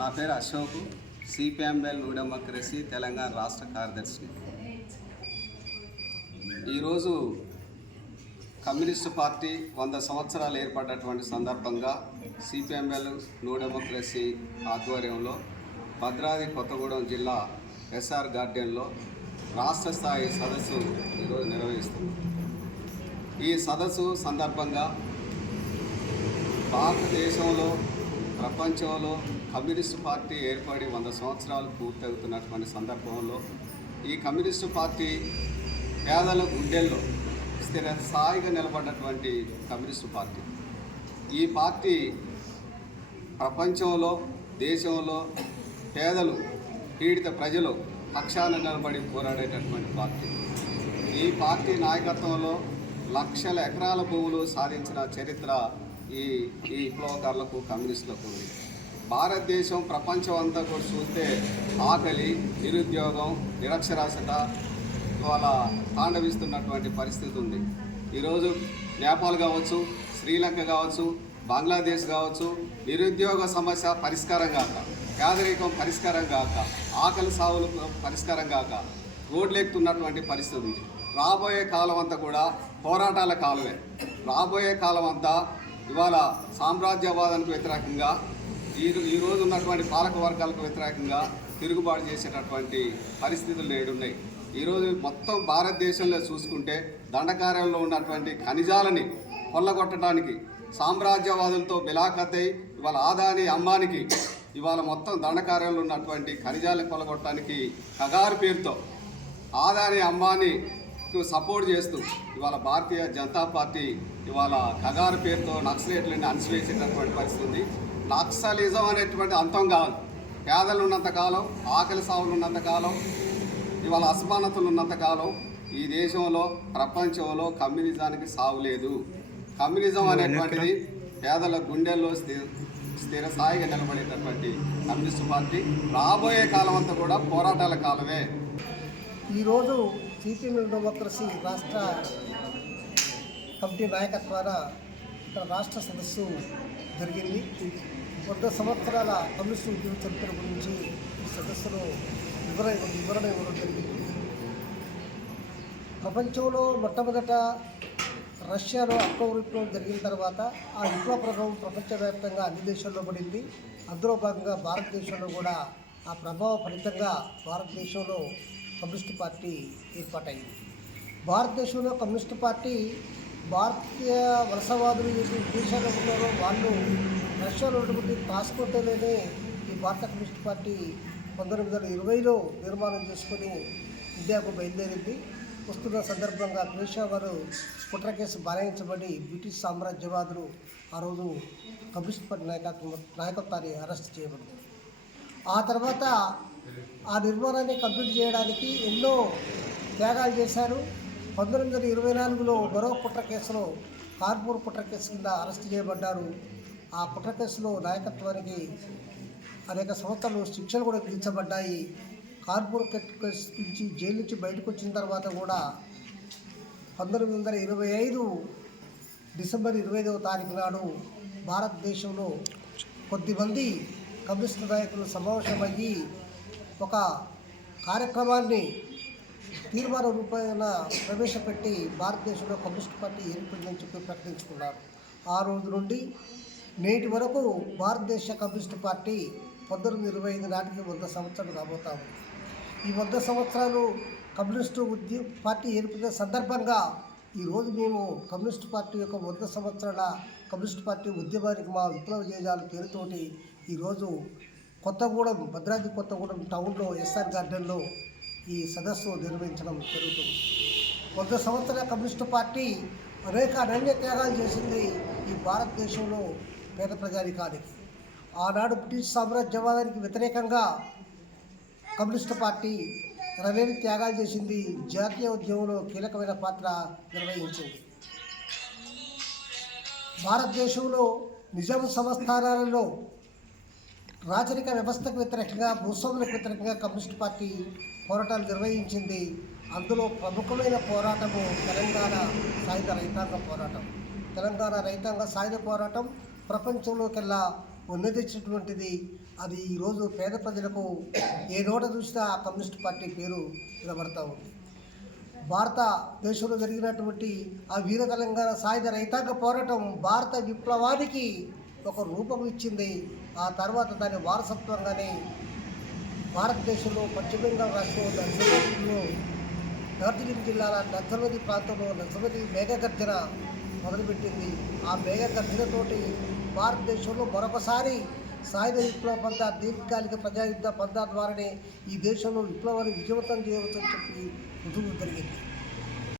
నా పేరు Ashok, CPML new democracy Telangana రాష్ట్ర కార్యదర్శి. ఈరోజు కమ్యూనిస్టు పార్టీ 100 సంవత్సరాలు ఏర్పడినటువంటి సందర్భంగా సిపిఎంఎల్ న్యూ డెమోక్రసీ ఆధ్వర్యంలో భద్రాద్రి కొత్తగూడెం జిల్లా ఎస్ఆర్ గార్డెన్లో రాష్ట్ర స్థాయి సదస్సు ఈరోజు నిర్వహిస్తుంది. ఈ సదస్సు సందర్భంగా భారతదేశంలో ప్రపంచంలో కమ్యూనిస్టు పార్టీ ఏర్పడి 100 సంవత్సరాలు పూర్తవుతున్నటువంటి సందర్భంలో ఈ కమ్యూనిస్టు పార్టీ పేదల గుండెల్లో స్థాయిగా నిలబడినటువంటి కమ్యూనిస్టు పార్టీ. ఈ పార్టీ ప్రపంచంలో దేశంలో పేదలు పీడిత ప్రజలు పక్షాన నిలబడి పోరాడేటటువంటి పార్టీ. ఈ పార్టీ నాయకత్వంలో లక్షల ఎకరాల భూములు సాధించిన చరిత్ర ఈ విప్లవకారులకు కమ్యూనిస్టులకు ఉంది. భారతదేశం ప్రపంచం అంతా కూడా చూస్తే ఆకలి, నిరుద్యోగం, నిరక్షరాస్యత వాళ్ళ తాండవిస్తున్నటువంటి పరిస్థితి ఉంది. ఈరోజు నేపాల్ కావచ్చు, శ్రీలంక కావచ్చు, బంగ్లాదేశ్ కావచ్చు, నిరుద్యోగ సమస్య పరిష్కారం కాక, పేదరికం పరిష్కారం కాక, ఆకలి సావులు పరిష్కారం కాక రోడ్లెక్కుతున్నటువంటి పరిస్థితి ఉంది. రాబోయే కాలం అంతా కూడా పోరాటాల కాలమే. రాబోయే కాలం అంతా ఇవాళ సామ్రాజ్యవాదానికి వ్యతిరేకంగా ఈరోజు ఉన్నటువంటి పాలక వర్గాలకు వ్యతిరేకంగా తిరుగుబాటు చేసేటటువంటి పరిస్థితులు నేడున్నాయి. ఈరోజు మొత్తం భారతదేశంలో చూసుకుంటే దండకార్యంలో ఉన్నటువంటి ఖనిజాలని కొల్లగొట్టడానికి సామ్రాజ్యవాదులతో బిలాఖతై ఇవాళ ఆదాని అంబానికి ఇవాళ మొత్తం దండకార్యంలో ఉన్నటువంటి ఖనిజాలను కొల్లగొట్టడానికి కగారు పేరుతో ఆదాని అంబానీకు సపోర్ట్ చేస్తూ ఇవాళ భారతీయ జనతా పార్టీ ఇవాళ కగారు పేరుతో నక్సలైట్లని అణిచివేసేటటువంటి పరిస్థితి ఉంది. నక్సలిజం అనేటువంటి అంతం కాదు. పేదలు ఉన్నంతకాలం, ఆకలి సావులు ఉన్నంతకాలం, ఇవాళ అసమానతలు ఉన్నంతకాలం ఈ దేశంలో ప్రపంచంలో కమ్యూనిజానికి సావు లేదు. కమ్యూనిజం అనేటువంటిది పేదల గుండెల్లో స్థిరస్థాయిగా నిలబడేటటువంటి కమ్యూనిస్టు పార్టీ. రాబోయే కాలం అంతా కూడా పోరాటాల కాలమే. ఈరోజు సిపిఎంఎల్ డెమోక్రసీ రాష్ట్ర కమిటీ నాయకత్వాన ఇక్కడ రాష్ట్ర సదస్సు జరిగింది. 100 సంవత్సరాల కమ్యూనిస్టు ఉద్యమ చరిత్ర గురించి ఈ సదస్సులో వివరణ ఇవ్వడం జరిగింది. ప్రపంచంలో మొట్టమొదట రష్యాలో అక్టోబర్ విప్లవం జరిగిన తర్వాత ఆ విప్లవ ప్రభావం ప్రపంచవ్యాప్తంగా అన్ని దేశాల్లో పడింది. అందులో భాగంగా భారతదేశంలో కూడా ఆ ప్రభావ ఫలితంగా భారతదేశంలో కమ్యూనిస్టు పార్టీ ఏర్పాటైంది. భారతదేశంలో కమ్యూనిస్టు పార్టీ భారతీయ వలసవాదులు దేశాల్లో ఉన్నారో వాళ్ళు రష్యాలో ఉన్నటువంటి తాస్కోతేనే ఈ భారత కమ్యూనిస్టు పార్టీ 1920లో నిర్మాణం చేసుకొని ఇండియాకు బయలుదేరింది. వస్తున్న సందర్భంగా పేషావారు కుట్ర కేసు బనాయించబడి బ్రిటిష్ సామ్రాజ్యవాదులు ఆ రోజు కమ్యూనిస్ట్ పార్టీ నాయకత్వాన్ని అరెస్ట్ చేయబడింది. ఆ తర్వాత ఆ నిర్మాణాన్ని కంప్లీట్ చేయడానికి ఎన్నో త్యాగాలు చేశారు. 1924లో మరో కుట్ర కేసులో కాన్పూర్ కుట్ర కేసు కింద అరెస్ట్ చేయబడ్డారు. ఆ కుట్ర కేసులో నాయకత్వానికి అనేక సంవత్సరాలు శిక్షలు కూడా విధించబడ్డాయి. కాన్పూర్ కేసు నుంచి జైలు నుంచి బయటకు వచ్చిన తర్వాత కూడా 1925 డిసెంబర్ 25వ తారీఖు నాడు భారతదేశంలో కొద్దిమంది కమ్యూనిస్టు నాయకులు సమావేశమయ్యి ఒక కార్యక్రమాన్ని తీర్మాన రూపాయన ప్రవేశపెట్టి భారతదేశంలో కమ్యూనిస్ట్ పార్టీ ఏర్పడిందని చెప్పి ప్రకటించుకున్నారు. ఆ రోజు నుండి నేటి వరకు భారతదేశ కమ్యూనిస్ట్ పార్టీ 1925 నాటికి 100 సంవత్సరాలు రాబోతాము. ఈ 100 సంవత్సరాలు కమ్యూనిస్టు పార్టీ ఏర్పడిన సందర్భంగా ఈరోజు మేము కమ్యూనిస్ట్ పార్టీ యొక్క 100 సంవత్సరాల కమ్యూనిస్ట్ పార్టీ ఉద్యమానికి మా విప్లవ జేజాల పేరుతోటి ఈరోజు కొత్తగూడెం భద్రాద్రి కొత్తగూడెం టౌన్లో ఎస్ఆర్ గార్డెన్లో ఈ సదస్సు నిర్వహించడం జరుగుతుంది. 100 సంవత్సరాల కమ్యూనిస్టు పార్టీ అనేక అనన్య త్యాగాలు చేసింది ఈ భారతదేశంలో పేద ప్రజానికానికి. ఆనాడు బ్రిటిష్ సామ్రాజ్యవాదానికి వ్యతిరేకంగా కమ్యూనిస్టు పార్టీ రవేణి త్యాగాలు చేసింది. జాతీయ ఉద్యమంలో కీలకమైన పాత్ర నిర్వహించింది. భారతదేశంలో నిజాం సంస్థానాలలో రాచరిక వ్యవస్థకు వ్యతిరేకంగా, భూస్వాములకు వ్యతిరేకంగా కమ్యూనిస్ట్ పార్టీ పోరాటాలు నిర్వహించింది. అందులో ప్రముఖమైన పోరాటము తెలంగాణ సాయుధ రైతాంగ పోరాటం. తెలంగాణ రైతాంగ సాయుధ పోరాటం ప్రపంచంలోకెల్లా ఉన్నదిచ్చినటువంటిది. అది ఈరోజు పేద ప్రజలకు ఏ నోట చూసినా ఆ కమ్యూనిస్ట్ పార్టీ పేరు నిలబడతా ఉంది. భారతదేశంలో జరిగినటువంటి ఆ వీర తెలంగాణ సాయుధ రైతాంగ పోరాటం భారత విప్లవానికి ఒక రూపం ఇచ్చింది. ఆ తర్వాత దాని వారసత్వంగానే భారతదేశంలో పశ్చిమ బెంగాల్ రాష్ట్రంలో నర్సంలో డార్జిలింగ్ జిల్లాల నర్సంవతి ప్రాంతంలో నర్సంవతి మేఘగర్జన మొదలుపెట్టింది. ఆ మేఘగర్జనతోటి భారతదేశంలో మరొకసారి సాయుధ విప్లవ పంథ దీర్ఘకాలిక ప్రజాయుద్ధ పంథ ద్వారానే ఈ దేశంలో విప్లవాన్ని విజయవంతం చేయవచ్చని చెప్పి రుజువు జరిగింది.